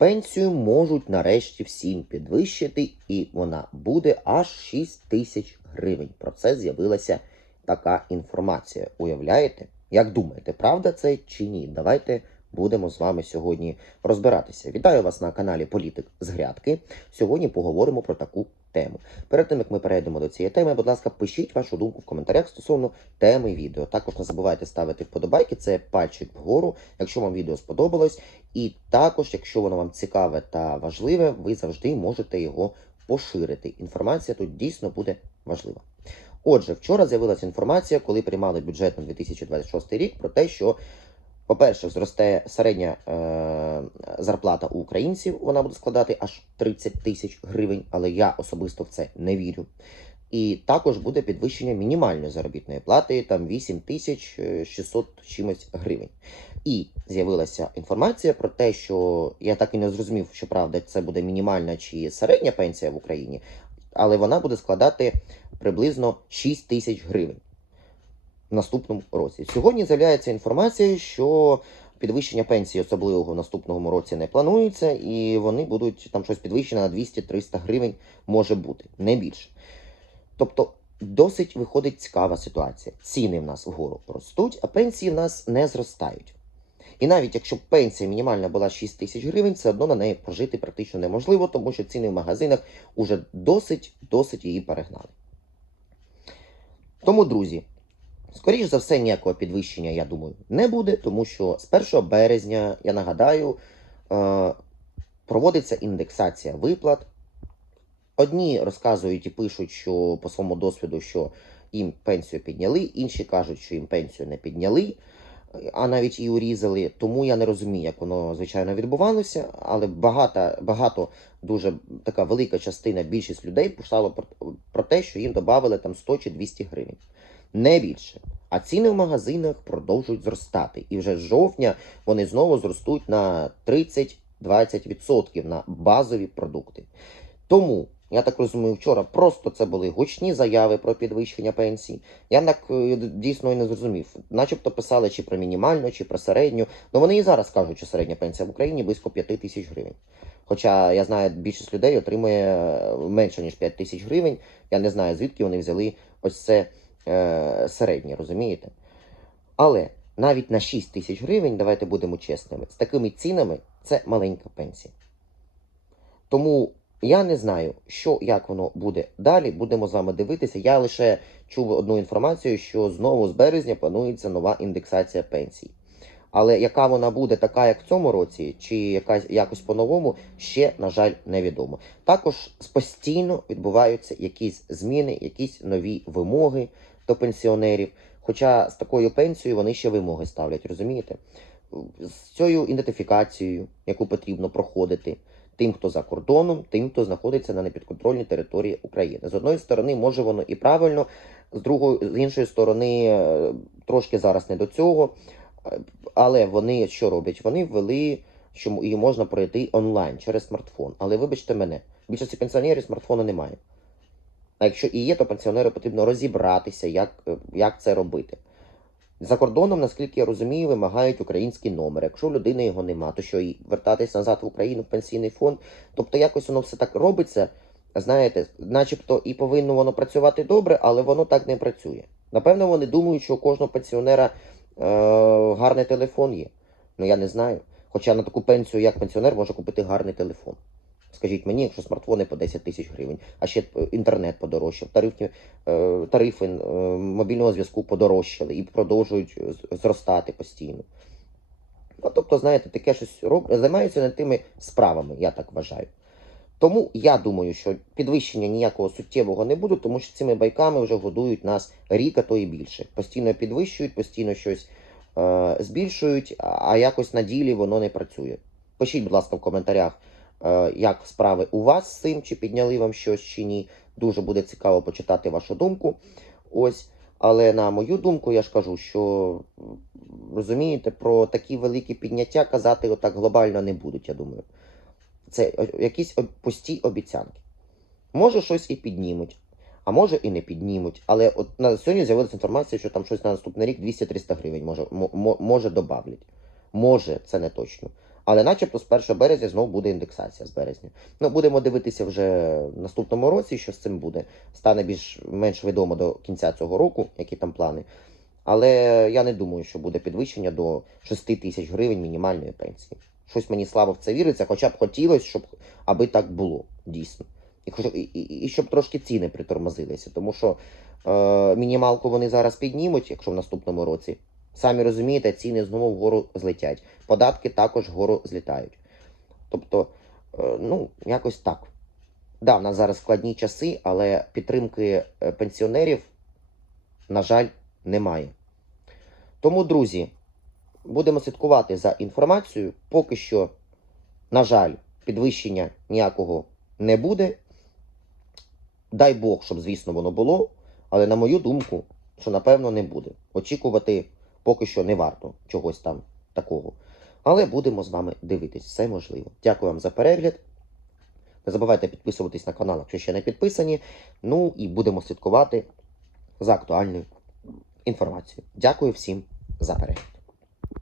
Пенсію можуть нарешті всім підвищити, і вона буде аж 6 тисяч гривень. Про це з'явилася така інформація. Уявляєте? Як думаєте, правда це чи ні? Давайте будемо з вами сьогодні розбиратися. Вітаю вас на каналі Політик з Грядки. Сьогодні поговоримо про таку тему. Перед тим як ми перейдемо до цієї теми, будь ласка, пишіть вашу думку в коментарях стосовно теми відео. Також не забувайте ставити вподобайки, це пальчик вгору, якщо вам відео сподобалось. І також, якщо воно вам цікаве та важливе, ви завжди можете його поширити. Інформація тут дійсно буде важлива. Отже, вчора з'явилася інформація, коли приймали бюджет на 2026 рік, про те, що, по-перше, зросте середня е- зарплата у українців, вона буде складати аж 30 тисяч гривень, але я особисто в це не вірю. І також буде підвищення мінімальної заробітної плати, там 8 тисяч е, 600 чимось гривень. І з'явилася інформація про те, що я так і не зрозумів, що правда це буде мінімальна чи середня пенсія в Україні, але вона буде складати приблизно 6 тисяч гривень в наступному році. Сьогодні з'являється інформація, що підвищення пенсії особливого в наступному році не планується, і вони будуть там щось підвищено на 200-300 гривень може бути, не більше. Тобто досить виходить цікава ситуація. Ціни в нас вгору ростуть, а пенсії в нас не зростають. І навіть якщо пенсія мінімальна була 6 тисяч гривень, все одно на неї прожити практично неможливо, тому що ціни в магазинах уже досить досить її перегнали. Тому, друзі, скоріш за все, ніякого підвищення, я думаю, не буде, тому що з 1 березня, я нагадаю, е, проводиться індексація виплат. Одні розказують і пишуть, що по своєму досвіду, що їм пенсію підняли, інші кажуть, що їм пенсію не підняли, а навіть і урізали. Тому я не розумію, як воно звичайно відбувалося. Але багато, багато дуже така велика частина, більшість людей писала про, про те, що їм додали там 100 чи 200 гривень. Не більше. А ціни в магазинах продовжують зростати. І вже з жовтня вони знову зростуть на 30-20% на базові продукти. Тому, я так розумію, вчора просто це були гучні заяви про підвищення пенсій. Я так е, дійсно і не зрозумів. Начебто писали чи про мінімальну, чи про середню. Ну вони і зараз кажуть, що середня пенсія в Україні близько 5 тисяч гривень. Хоча я знаю, більшість людей отримує е, менше ніж 5 тисяч гривень. Я не знаю, звідки вони взяли ось це е, середнє, розумієте? Але навіть на 6 тисяч гривень, давайте будемо чесними, з такими цінами це маленька пенсія. Тому я не знаю, що як воно буде далі. Будемо з вами дивитися. Я лише чув одну інформацію, що знову з березня планується нова індексація пенсій. Але яка вона буде, така як в цьому році, чи якась якось по-новому, ще, на жаль, невідомо. Також постійно відбуваються якісь зміни, якісь нові вимоги до пенсіонерів. Хоча з такою пенсією вони ще вимоги ставлять, розумієте? З цією ідентифікацією, яку потрібно проходити тим, хто за кордоном, тим, хто знаходиться на непідконтрольній території України. З одної сторони, може воно і правильно, з другої, з іншої сторони, е, трошки зараз не до цього. Е, Але вони що роблять? Вони ввели, що її можна пройти онлайн через смартфон. Але вибачте мене, більшості пенсіонерів смартфону немає. А якщо і є, то пенсіонеру потрібно розібратися, як, е, як це робити. За кордоном, наскільки я розумію, вимагають український номер. Якщо у людини його нема, то що і вертатись назад в Україну в пенсійний фонд. Тобто якось воно все так робиться, знаєте, начебто і повинно воно працювати добре, але воно так не працює. Напевно, вони думають, що у кожного пенсіонера е, гарний телефон є. Ну я не знаю. Хоча на таку пенсію, як пенсіонер, може купити гарний телефон. Скажіть мені, якщо смартфони по 10 тисяч гривень, а ще е, інтернет подорожчав, тарифні, е, тарифи е, мобільного зв'язку подорожчали і продовжують зростати постійно. Ну, тобто, знаєте, таке щось роб... займаються не тими справами, я так вважаю. Тому я думаю, що підвищення ніякого суттєвого не буде, тому що цими байками вже годують нас рік, а то і більше. Постійно підвищують, постійно щось е, збільшують, а якось на ділі воно не працює. Пишіть, будь ласка, в коментарях, як справи у вас з цим, чи підняли вам щось чи ні. Дуже буде цікаво почитати вашу думку. Ось. Але на мою думку, я ж кажу, що розумієте, про такі великі підняття казати отак глобально не будуть, я думаю. Це якісь пусті обіцянки. Може, щось і піднімуть, а може і не піднімуть. Але от на сьогодні з'явилася інформація, що там щось на наступний рік 200-300 гривень може, мо- мо- може добавлять. Може, це не точно. Але начебто з 1 березня знову буде індексація з березня. Ну, будемо дивитися вже в наступному році, що з цим буде. Стане більш-менш відомо до кінця цього року, які там плани. Але я не думаю, що буде підвищення до 6 тисяч гривень мінімальної пенсії. Щось мені слабо в це віриться, хоча б хотілося, щоб аби так було, дійсно. І, і, і щоб трошки ціни притормозилися, тому що е, мінімалку вони зараз піднімуть, якщо в наступному році. Самі розумієте, ціни знову вгору злетять. Податки також вгору злітають. Тобто, е, ну, якось так. Да, в нас зараз складні часи, але підтримки е, пенсіонерів, на жаль, немає. Тому, друзі, будемо слідкувати за інформацією. Поки що, на жаль, підвищення ніякого не буде. Дай Бог, щоб, звісно, воно було. Але на мою думку, що напевно не буде. Очікувати поки що не варто чогось там такого. Але будемо з вами дивитись, все можливо. Дякую вам за перегляд. Не забувайте підписуватись на канал, якщо ще не підписані. Ну і будемо слідкувати за актуальною інформацією. Дякую всім за перегляд.